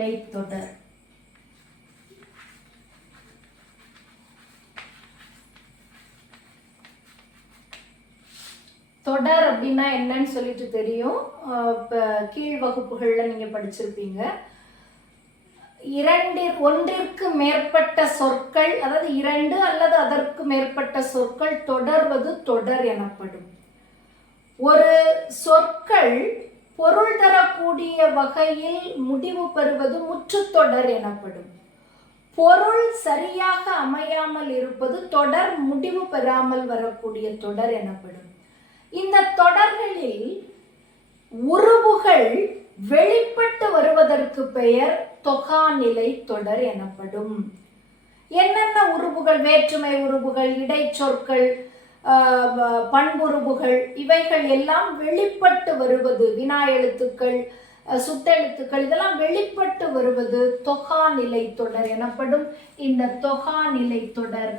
நிலை தொடர். தொடர் அப்படின்னா என்னன்னு சொல்லிட்டு தெரியும். கீழ் வகுப்புகள்ல நீங்க படிச்சிருப்பீங்க. ஒன்றிற்கு மேற்பட்ட சொற்கள், அதாவது 2 அல்லது அதற்கு மேற்பட்ட சொற்கள் தொடர்வது தொடர் எனப்படும். ஒரு சொற்கள் பொருள் தரக்கூடிய வகையில் முடிவு பெறுவது முற்றுத்தொடர் எனப்படும். பொருள் சரியாக அமையாமல் இருப்பது தொடர் முடிவு பெறாமல் வரக்கூடிய தொடர் எனப்படும். இந்த தொடர்களில் உருபுகள் வெளிப்பட்டு வருவதற்கு பெயர் தொகாநிலை தொடர் எனப்படும். என்னென்ன உருபுகள்? வேற்றுமை உருபுகள், இடைச்சொற்கள், பண்புருபுகள், இவைகள் எல்லாம் வெளிப்பட்டு வருவது, வினா எழுத்துக்கள், சுட்டெழுத்துக்கள், இதெல்லாம் வெளிப்பட்டு வருவது தொகாநிலை தொடர் எனப்படும். இந்த தொகாநிலை தொடர்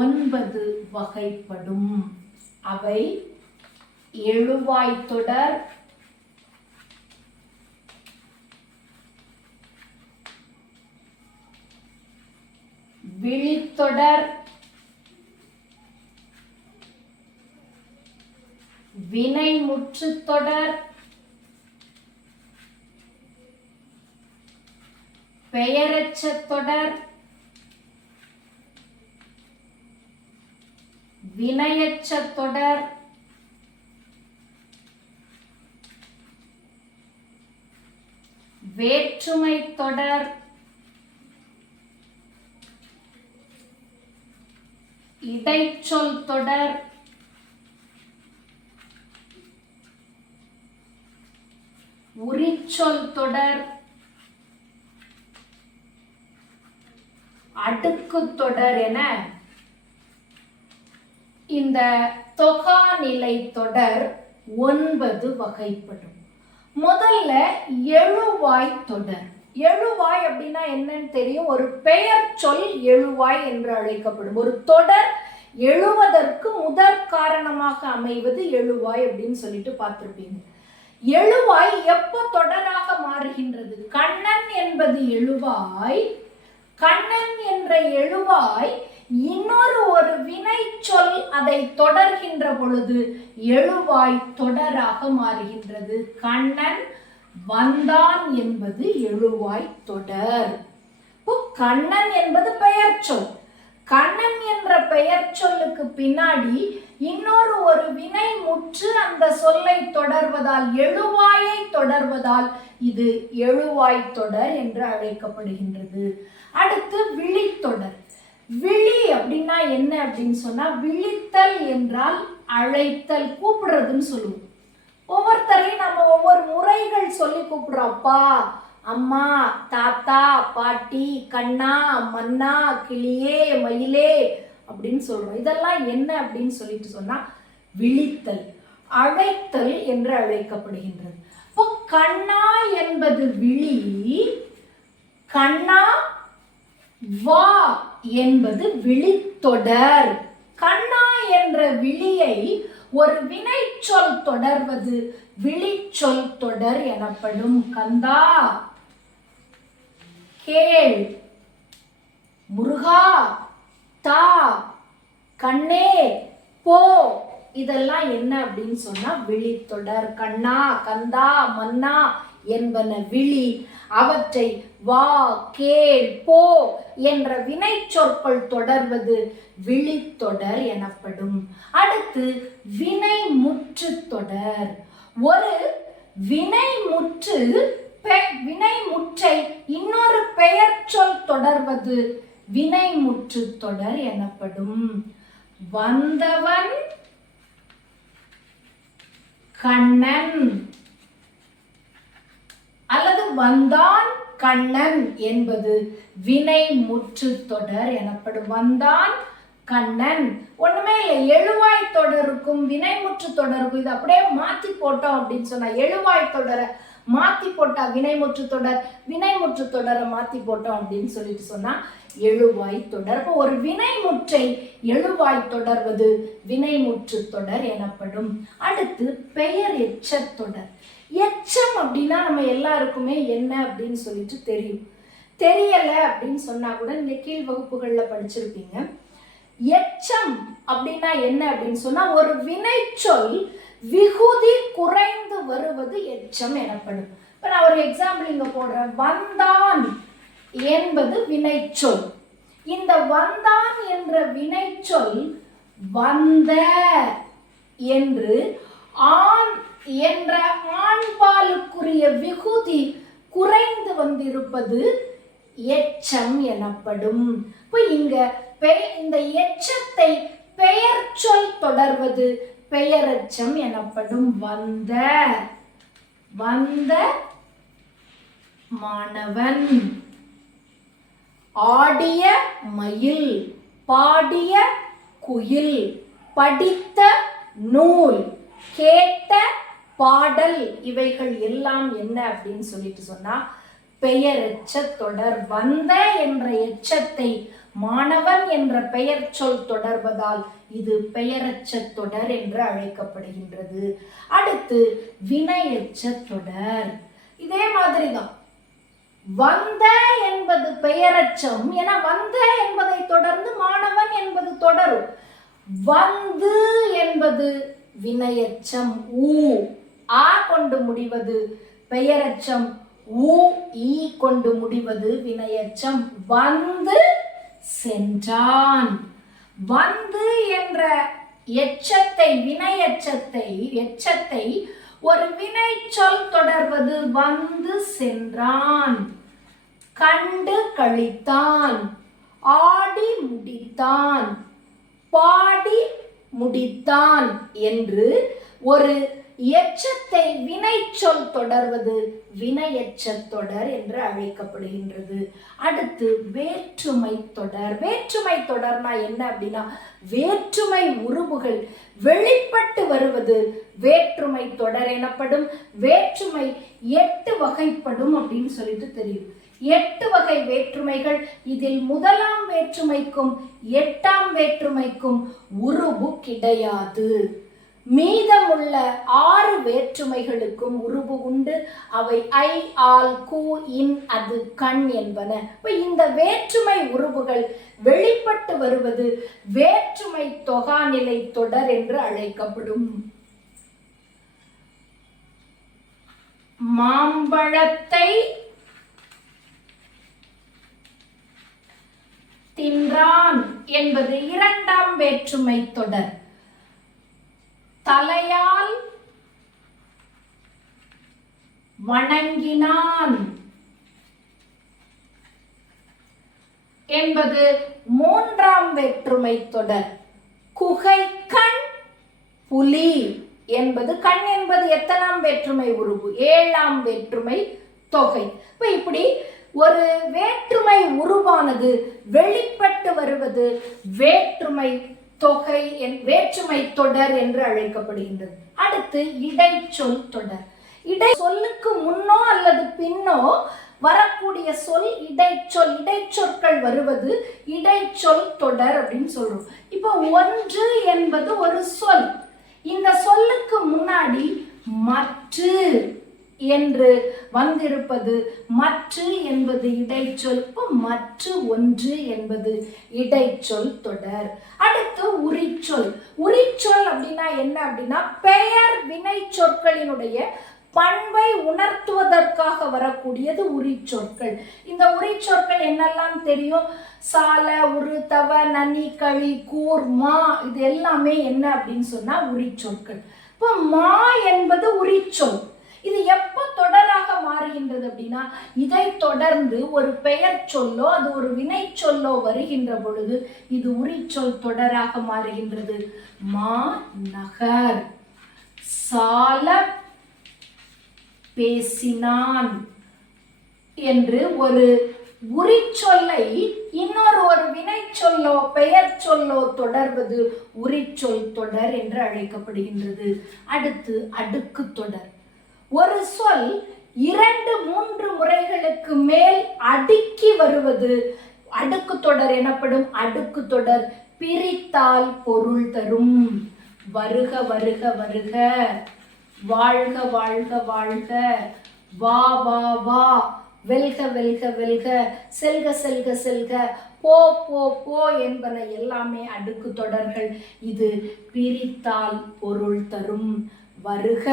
9 வகைப்படும். அவை எழுவாய் தொடர், விழித்தொடர், வினைமுற்று தொடர், பெயரெச்ச தொடர், வினையெச்ச தொடர், வேற்றுமை தொடர், இடைச்சொல் தொடர், உரிச்சொல் தொடர், அடுக்கு தொடர் என இந்த தொகாநிலை தொடர் 9 வகைப்படும். முதல்ல எழுவாய் தொடர். எழுவாய் அப்படின்னா என்னன்னு தெரியும். ஒரு பெயர் சொல் எழுவாய் என்று அழைக்கப்படும். ஒரு தொடர் எழுவதற்கு முதற் காரணமாக அமைவது எழுவாய் அப்படின்னு சொல்லிட்டு பார்த்திருப்பீங்க. எழுவாய் எப்போ தொடராக மாறுகின்றது? கண்ணன் என்பது எழுவாய். கண்ணன் என்ற எழுவாய் ஒரு வினை சொல் அதை தொடர்கின்ற பொழுது எழுவாய் தொடராக மாறுகின்றது. கண்ணன் வந்தான் என்பது எழுவாய் தொடர். கண்ணன் என்பது பெயர் சொல். கண்ணன் என்ற பெயர் சொல்லுக்கு பின்னாடி ஒரு வினை முற்று அந்த சொல்லை தொடர்வதால், எழுவாயை தொடர்வதால் இது எழுவாய் தொடர் என்று அழைக்கப்படுகின்றது. அடுத்து விழித்தொடர். விழி அப்படின்னா என்ன அப்படின்னு சொன்னா, விழித்தல் என்றால் அழைத்தல், கூப்பிடுறதுன்னு சொல்லுவோம். ஒவ்வொருத்தரையும் நம்ம ஒவ்வொரு முறைகள் சொல்லி கூப்பிடுறோம். அப்பா, அம்மா, தாத்தா, பாட்டி, கண்ணா, மன்னா, கிளியே, மயிலே அப்படின்னு சொல்றோம். இதெல்லாம் என்ன அப்படின்னு சொல்லிட்டு சொன்னா விழித்தல், அழைத்தல் என்று அழைக்கப்படுகின்றது. இப்போ கண்ணா என்பது விழி, கண்ணா வா என்பது விழித்தொடர். கண்ணா என்ற விழியை ஒரு வினை சொல் தொடர்வது விழிச்சொல் தொடர் எனப்படும். கந்தா, கேள், முருகா, தா, கண்ணே, போ, இதெல்லாம் என்ன அப்படின்னு சொன்னா விழித்தொடர். கண்ணா, கந்தா, மன்னா என்பன விழி. அவற்றை வா, கேள், போ என்ற வினை சொற்கள் தொடர்வது விழித்தொடர் எனப்படும். அடுத்து வினை முற்று தொடர். ஒரு வினை முற்றை இன்னொரு பெயர் சொல் தொடர்வது வினை முற்று தொடர் எனப்படும். வந்தவன் கண்ணன் அல்லது வந்தான் கண்ணன் என்பது வினை முற்று தொடர் எனப்படும். வந்தான் கண்ணன். ஒண்ணுமே இல்லை. எழுவாய் தொடருக்கும் வினைமுற்று தொடருக்கும் இது அப்படியே மாத்தி போட்டோம் அப்படின்னு சொன்னா, எழுவாய் தொடரை மாத்தி போட்டா வினைமுற்று தொடர், வினைமுற்று தொடரை மாத்தி போட்டோம் அப்படின்னு சொல்லிட்டு சொன்னா எழுவாய் தொடர். ஒரு வினைமுற்றை எழுவாய் தொடர்வது வினைமுற்று தொடர் எனப்படும். அடுத்து பெயர் எச்ச தொடர். எச்சம் அப்படின்னா நம்ம எல்லாருக்குமே என்ன அப்படின்னு சொல்லிட்டு தெரியும். தெரியல அப்படின்னு சொன்னா கூட நீங்க கீழ் வகுப்புகள்ல படிச்சிருப்பீங்க. எச்சம் அப்படின்னா என்ன அப்படின்னு சொன்னா ஒரு வினைச்சொல் விகுதி குறைந்து வருவது எச்சம் எனப்படும். இப்ப நான் ஒரு எக்ஸாம்பிள் இங்க போடுறேன். வந்தான் என்பது வினைச்சொல். இந்த வந்தான் என்ற வினைச்சொல் வந்த என்று ஆண் என்ற ஆண்பாலுக்குரிய விகுதி குறைந்து வந்திருப்பது எச்சம் எனப்படும். இப்ப இங்க இந்த எச்சத்தை பெயர் சொல் தொடர்வது பெயரெச்சம் எனப்படும். வந்த வந்த மாணவன், ஆடிய மயில், பாடிய குயில், படித்த நூல், கேட்ட பாடல், இவைகள் எல்லாம் என்ன அப்படின்னு சொல்லிட்டு சொன்னா பெயரெச்ச தொடர். வந்த என்ற எச்சத்தை மாணவன் என்ற பெயர் சொல் தொடர்வதால் இது பெயரெச்ச தொடர் என்று அழைக்கப்படுகின்றது. அடுத்து வினையெச்ச தொடர். இதே மாதிரிதான் வந்த என்பது பெயரெச்சம் என வந்த என்பதை தொடர்ந்து மாணவன் என்பது தொடரும். வந்து என்பது வினையெச்சம், ஊ ஆ கொண்டு முடிவது பெயரெச்சம், ஊ ஈ கொண்டு முடிவது வினையெச்சம். வந்து சென்றான். வந்து என்ற எச்சத்தை எச்சத்தை ஒரு வினை சொல் தொடர்வது வந்து சென்றான். கண்டு கழித்தான், ஆடி முடித்தான், பாடி முடித்தான் என்று ஒரு எச்சத்தை வினை சொல் தொடர்வது வினையெச்ச தொடர் என்று அழைக்கப்படுகின்றது. அடுத்து வேற்றுமை தொடர். வேற்றுமை தொடர்னா என்ன அப்படின்னா வேற்றுமை உருபுகள் வெளிப்பட்டு வருவது வேற்றுமை தொடர் எனப்படும். வேற்றுமை 8 வகைப்படும் அப்படின்னு சொல்லிட்டு தெரியும். 8 வகை வேற்றுமைகள். இதில் முதலாம் வேற்றுமைக்கும் 8ஆம் வேற்றுமைக்கும் உருபு கிடையாது. மீதமுள்ள 6 வேற்றுமைகளுக்கும் உருபு உண்டு. அவை ஐ, ஆல், கூ, இன், அது, கண் என்பன. இந்த வேற்றுமை உருபுகள் வெளிப்பட்டு வருவது வேற்றுமை தொகாநிலை தொடர் என்று அழைக்கப்படும். மாம்பழத்தை தின்றான் என்பது 2ஆம் வேற்றுமை தொடர். தலையால் வணங்கினான் என்பது 3ஆம் வேற்றுமை தொடர். குகைக்கண் புலி என்பது கண் என்பது எத்தனாம் வேற்றுமை உருபு? 7ஆம் வேற்றுமை தொகை. இப்படி ஒரு வேற்றுமை உருவானது வெளிப்பட்டு வருவது வேற்றுமை தொகை, வேற்றுமை தொடர் என்று அழைக்கப்படுகின்றது. அடுத்து இடைச்சொல் தொடர். இடை சொல்லுக்கு முன்னோ அல்லது பின்னோ வரக்கூடிய சொல் இடைச்சொல். இடைச்சொற்கள் வருவது இடைச்சொல் தொடர் அப்படின்னு சொல்றோம். இப்போ ஒன்று என்பது ஒரு சொல். இந்த சொல்லுக்கு முன்னாடி மற்று என்று வந்திருப்பது மற்று என்பது இடைச்சொல். மற்று ஒன்று என்பது இடைச்சொல் தொடர். அடுத்து உரிச்சொல். உரிச்சொல் அப்படின்னா என்ன அப்படின்னா பெயர் வினை சொற்களினுடைய பண்பை உணர்த்துவதற்காக வரக்கூடியது உரிச்சொற்கள். இந்த உரிச்சொற்கள் என்னெல்லாம் தெரியும்? சால, உரு, தவ, நனி, களி, கூர், மா, இது எல்லாமே என்ன அப்படின்னு சொன்னா உரிச்சொற்கள். இப்போ மா என்பது உரிச்சொல். இது எப்ப தொடராக மாறுகின்றது அப்படின்னா இதை தொடர்ந்து ஒரு பெயர் சொல்லோ அது ஒரு வினை சொல்லோ வருகின்ற பொழுது இது உரிச்சொல் தொடராக மாறுகின்றது. மா நகர், சால பேசினான் என்று ஒரு உரிச்சொல்லை இன்னொரு ஒரு வினை சொல்லோ பெயர் சொல்லோ தொடர்வது உரிச்சொல் தொடர் என்று அழைக்கப்படுகின்றது. அடுத்து அடுக்கு தொடர். ஒரு சொல் 2-3 முறைகளுக்கு மேல் அடுக்கி வருவது அடுக்கு தொடர் எனப்படும். அடுக்கு தொடர் பிரித்தால் பொருள் தரும். வருக வருக வருக, வாழ்க வாழ்க வாழ்க, வா வா வா, வெல்க வெல்க வெல்க, செல்க செல்க செல்க, போ போ போ என்பன எல்லாமே அடுக்கு தொடர்கள். இது பிரித்தால் பொருள் தரும். வருக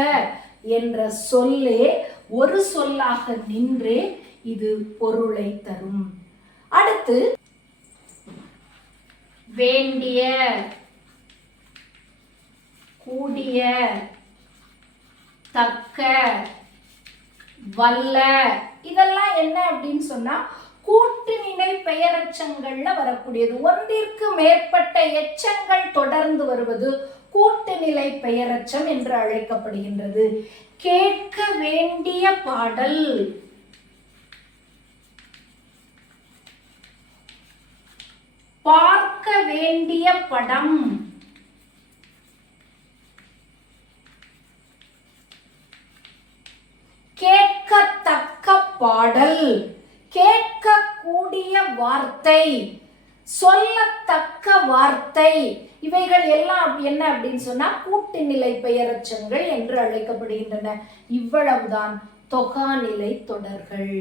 என்ற சொல்லே ஒரு சொல்லாக நின்றே இது பொருளை தரும். அடுத்து வேண்டிய, கூடிய, தக்க, வல்ல, இதெல்லாம் என்ன அப்படின்னு சொன்னா கூட்டு நிலை பெயரெச்சங்கள்ல வரக்கூடியது. ஒன்றிற்கு மேற்பட்ட எச்சங்கள் தொடர்ந்து வருவது கூட்டு நிலை பெயரெச்சம் என்று அழைக்கப்படுகின்றது. கேட்க வேண்டிய பாடல், பார்க்க வேண்டிய படம், கேட்கத்தக்க பாடல், கேட்கக்கூடிய வார்த்தை, சொல்லத்தக்க வார்த்தை, இவைகள் எல்லாம் என்ன அப்படின்னு சொன்னா கூட்டு நிலை பெயரெச்சங்கள் என்று அழைக்கப்படுகின்றன. இவ்வளவுதான் தொகாநிலை தொடர்கள்.